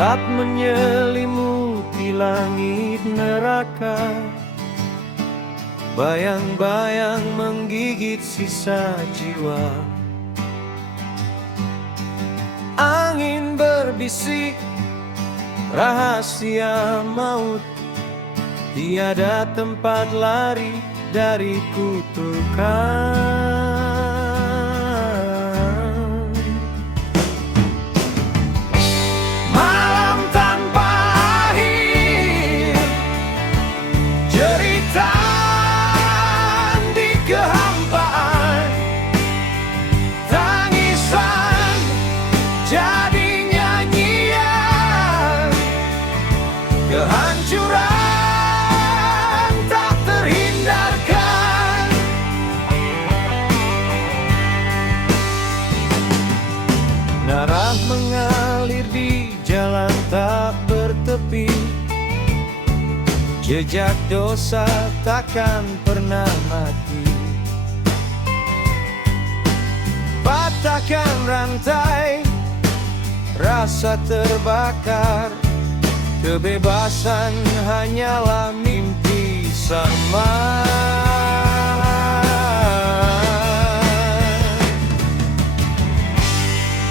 Gelap menyelimuti langit neraka, bayang-bayang menggigit sisa jiwa. Angin berbisik rahasia maut, tiada tempat lari dari kutukan. Malam tanpa akhir, jeritan di kehampaan, tangisan jadi nyanyian, kehancuran tak terhindarkan. Darah mengalir di jalan tak bertepi, jejak dosa takkan pernah mati. Patahkan rantai, rasa terbakar, kebebasan hanyalah mimpi samar.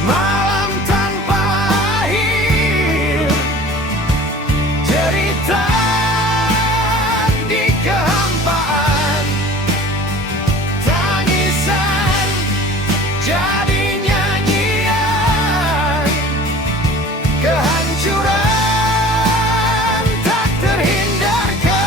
Malam tanpa akhir, jeritan di kehampaan, tangisan jadi nyanyian, kehancuran tak terhindarkan.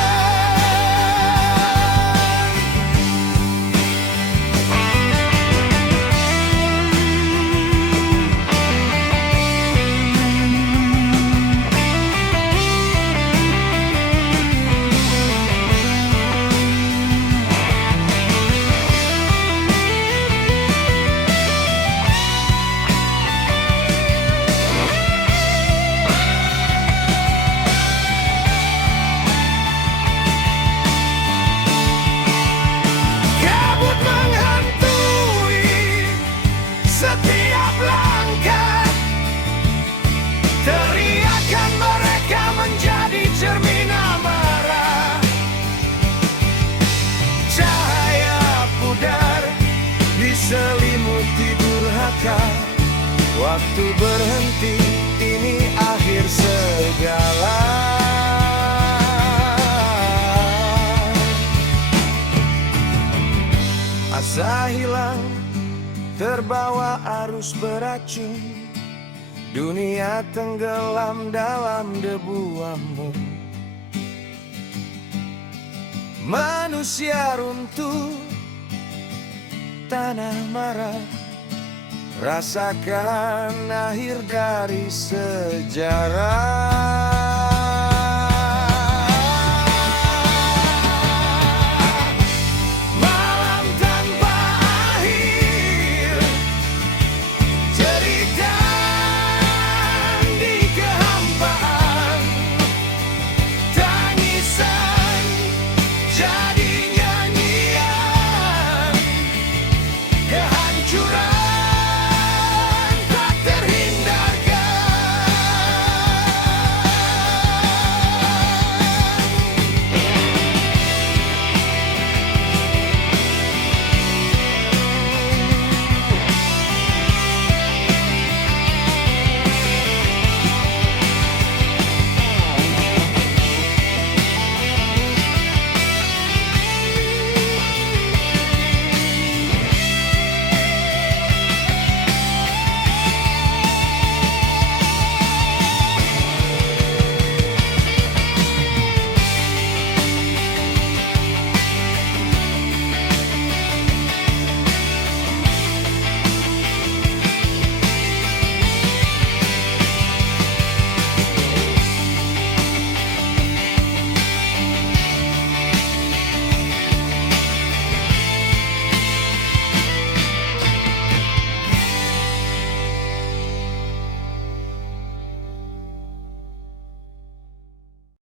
Kabut menghantui setiap langkah, teriakan mereka menjadi cermin amarah. Cahaya pudar diselimuti durhaka, waktu berhenti, ini akhir segala. Asa hilang, terbawa arus beracun, dunia tenggelam dalam debu ambon. Manusia runtuh, tanah marah, rasakan akhir dari sejarah.